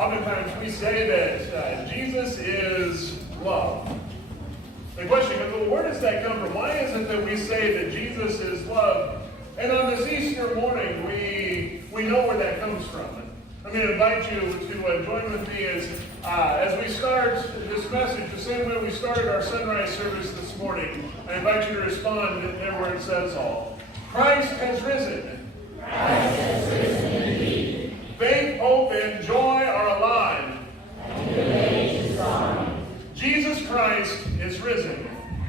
Oftentimes we say that Jesus is love. The question is, well, where does that come from? Why is it that we say that Jesus is love? And on this Easter morning, we know where that comes from. I'm going to invite you to join with me as we start this message, the same way we started our sunrise service this morning. I invite you to respond there where it says all. Christ has risen. Christ has risen indeed. Faith, hope, and joy are alive. And the age is on. Jesus Christ is risen.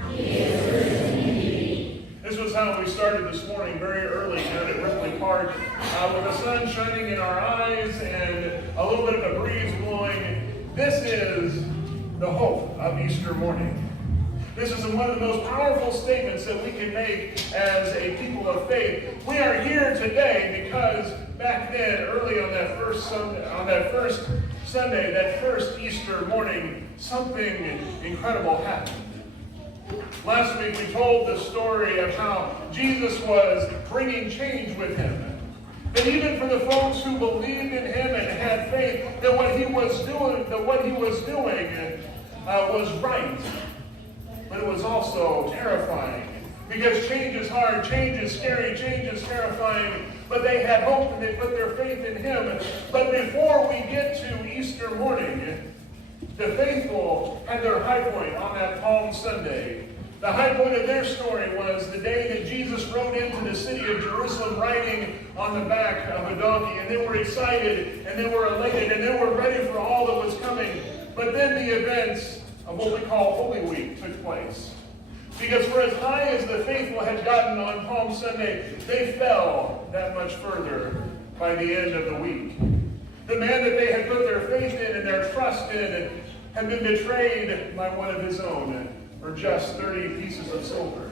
He is risen indeed. This was how we started this morning, very early down at Ripley Park, with the sun shining in our eyes and a little bit of a breeze blowing. This is the hope of Easter morning. This is one of the most powerful statements that we can make as a people of faith. We are here today because back then, early on that first Sunday, that first Easter morning, something incredible happened. Last week we told the story of how Jesus was bringing change with him. And even for the folks who believed in him and had faith that what he was doing was right. But it was also terrifying. Because change is hard, change is scary, change is terrifying. But they had hope and they put their faith in him. But before we get to Easter morning, the faithful had their high point on that Palm Sunday. The high point of their story was the day that Jesus rode into the city of Jerusalem riding on the back of a donkey. And they were excited, and they were elated, and they were ready for all that was coming. But then the events of what we call Holy Week took place. Because for as high as the faithful had gotten on Palm Sunday, they fell that much further by the end of the week. The man that they had put their faith in and their trust in had been betrayed by one of his own for just 30 pieces of silver,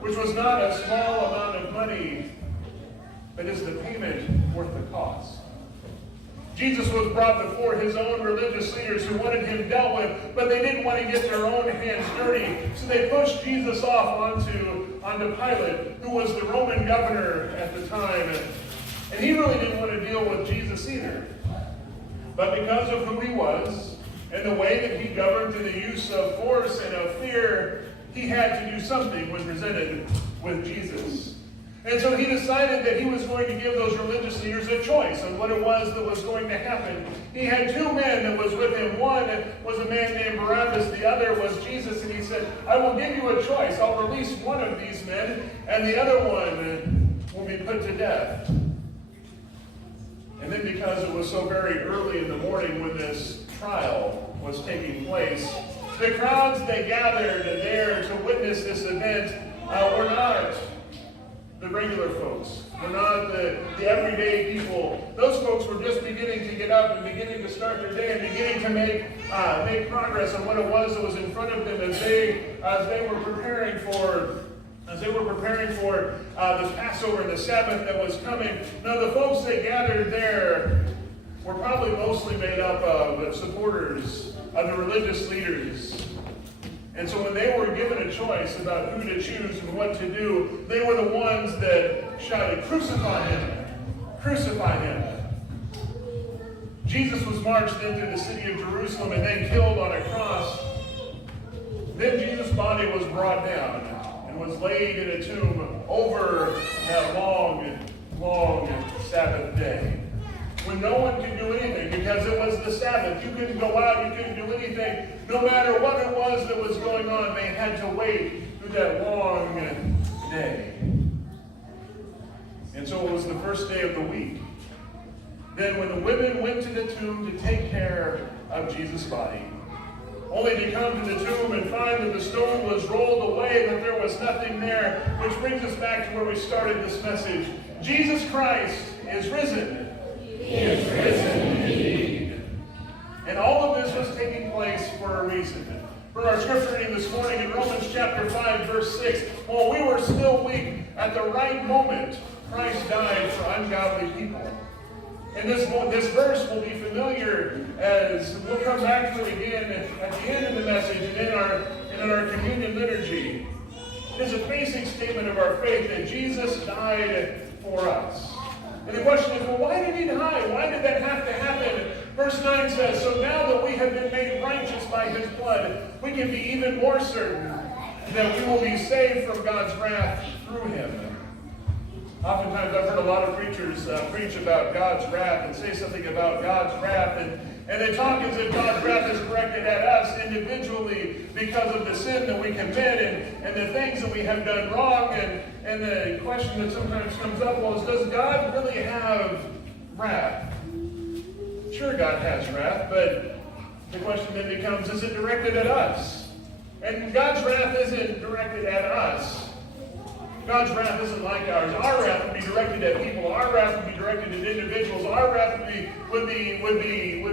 which was not a small amount of money, but is the payment worth the cost? Jesus was brought before his own religious leaders who wanted him dealt with, but they didn't want to get their own hands dirty. So they pushed Jesus off onto Pilate, who was the Roman governor at the time. And he really didn't want to deal with Jesus either. But because of who he was, and the way that he governed through the use of force and of fear, he had to do something when presented with Jesus. And so he decided that he was going to give those religious leaders a choice on what it was that was going to happen. He had two men that was with him. One was a man named Barabbas. The other was Jesus. And he said, I will give you a choice. I'll release one of these men, and the other one will be put to death. And then because it was so very early in the morning when this trial was taking place, the crowds they gathered there to witness this event were not the regular folks. We're not the everyday people. Those folks were just beginning to get up and beginning to start their day and beginning to make progress on what it was that was in front of them as they were preparing for the Passover and the Sabbath that was coming. Now the folks that gathered there were probably mostly made up of supporters of the religious leaders. And so when they were given a choice about who to choose and what to do, they were the ones that shouted, "Crucify him! Crucify him!" Jesus was marched into the city of Jerusalem and then killed on a cross. Then Jesus' body was brought down and was laid in a tomb over that long Sabbath day, when no one could do anything because it was the Sabbath. You couldn't go out, you couldn't do anything. No matter what it was that was going on, they had to wait through that long day. And so it was the first day of the week. Then when the women went to the tomb to take care of Jesus' body, only to come to the tomb and find that the stone was rolled away, that there was nothing there, which brings us back to where we started this message. Jesus Christ is risen. He is risen indeed. And all of this was taking place for a reason. For our scripture reading this morning in Romans chapter 5, verse 6, while we were still weak, at the right moment, Christ died for ungodly people. And this verse will be familiar as we'll come back to it again at the end of the message and in our communion liturgy. It is a basic statement of our faith that Jesus died for us. And the question is, well, why did he die? Why did that have to happen? 1 Verse 9 says, so now that we have been made righteous by his blood, we can be even more certain that we will be saved from God's wrath through him. Oftentimes I've heard a lot of preachers preach about God's wrath and say something about God's wrath, and they talk as if God's wrath is directed at us individually because of the sin that we commit and the things that we have done wrong. And the question that sometimes comes up was, does God really have wrath? Sure, God has wrath, but the question then becomes, is it directed at us? And God's wrath isn't directed at us. God's wrath isn't like ours. Our wrath would be directed at people. Our wrath would be directed at individuals. Our wrath would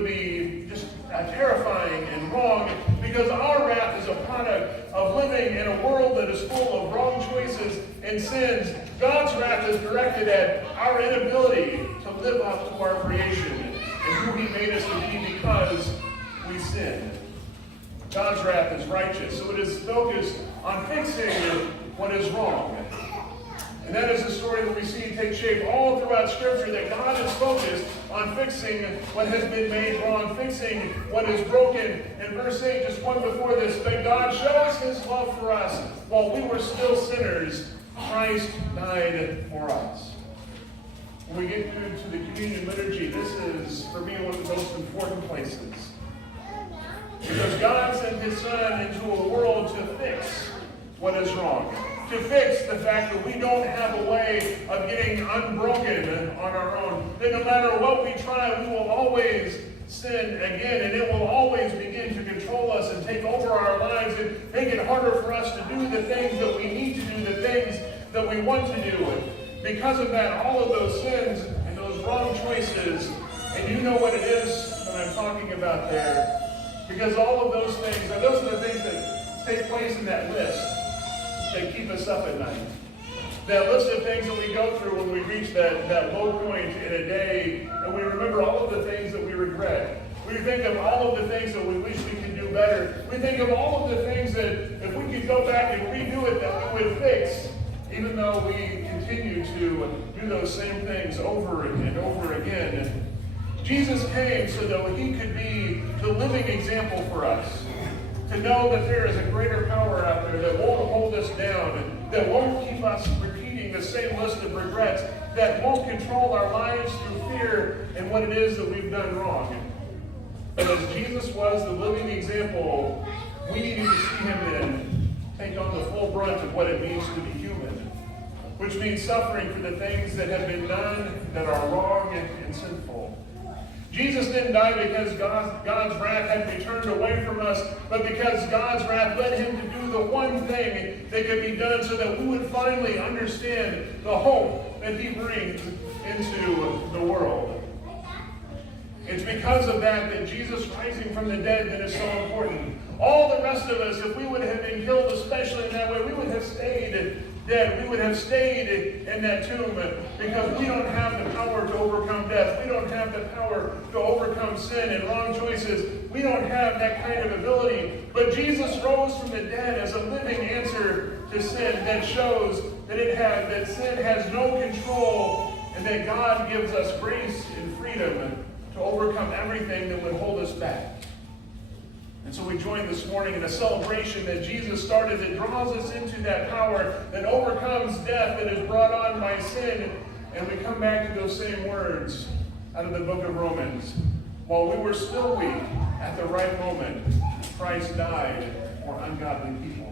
be just terrifying and wrong, because our wrath is a product of living in a world that is full of wrong choices and sins. God's wrath is directed at our inability to live up to our creation and who he made us to be because we sinned. God's wrath is righteous, so it is focused on fixing what is wrong. And that is the story that we see take shape all throughout Scripture, that God is focused on fixing what has been made wrong, fixing what is broken. In verse 8, just one before this, but God shows his love for us while we were still sinners. Christ died for us. When we get to the communion liturgy, this is, for me, one of the most important places. Because God sent his Son into a world to fix what is wrong. To fix the fact that we don't have a way of getting unbroken on our own. That no matter what we try, we will always sin again, and it will always begin to control us and take over our lives and make it harder for us to do the things that we need to do, the things that we want to do. Because of that, all of those sins and those wrong choices, and you know what it is that I'm talking about there, because all of those things, and those are the things that take place in that list that keep us up at night. That list of things that we go through when we reach that low point in a day, and we remember all of the things that we regret. We think of all of the things that we wish we could do better. We think of all of the things that if we could go back and redo it, that we would fix, even though we continue to do those same things over and over again. Jesus came so that he could be the living example for us. To know that there is a greater power out there that won't hold us down, that won't keep us repeating the same list of regrets, that won't control our lives through fear and what it is that we've done wrong. But as Jesus was the living example, we need to see him then take on the full brunt of what it means to be human, which means suffering for the things that have been done that are wrong and sinful. Jesus didn't die because God's wrath had to be turned away from us, but because God's wrath led him to do the one thing that could be done so that we would finally understand the hope that he brings into the world. It's because of that Jesus rising from the dead that is so important. All the rest of us, if we would have been killed, especially in that way, we would have stayed dead. We would have stayed in that tomb because we don't have the power to overcome death. We don't have the power to overcome sin and wrong choices. We don't have that kind of ability. But Jesus rose from the dead as a living answer to sin that shows that sin has no control, and that God gives us grace and freedom to overcome everything that would hold us back. And so we join this morning in a celebration that Jesus started that draws us into that power that overcomes death that is brought on by sin. And we come back to those same words out of the book of Romans. While we were still weak, at the right moment, Christ died for ungodly people.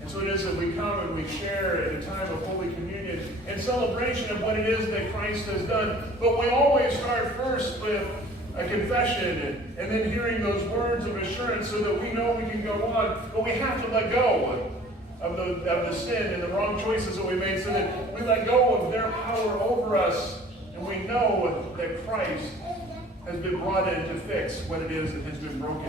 And so it is that we come and we share at a time of Holy Communion in celebration of what it is that Christ has done. But we always start first with a confession, and then hearing those words of assurance so that we know we can go on. But we have to let go of the sin and the wrong choices that we made, so that we let go of their power over us, and we know that Christ has been brought in to fix what it is that has been broken.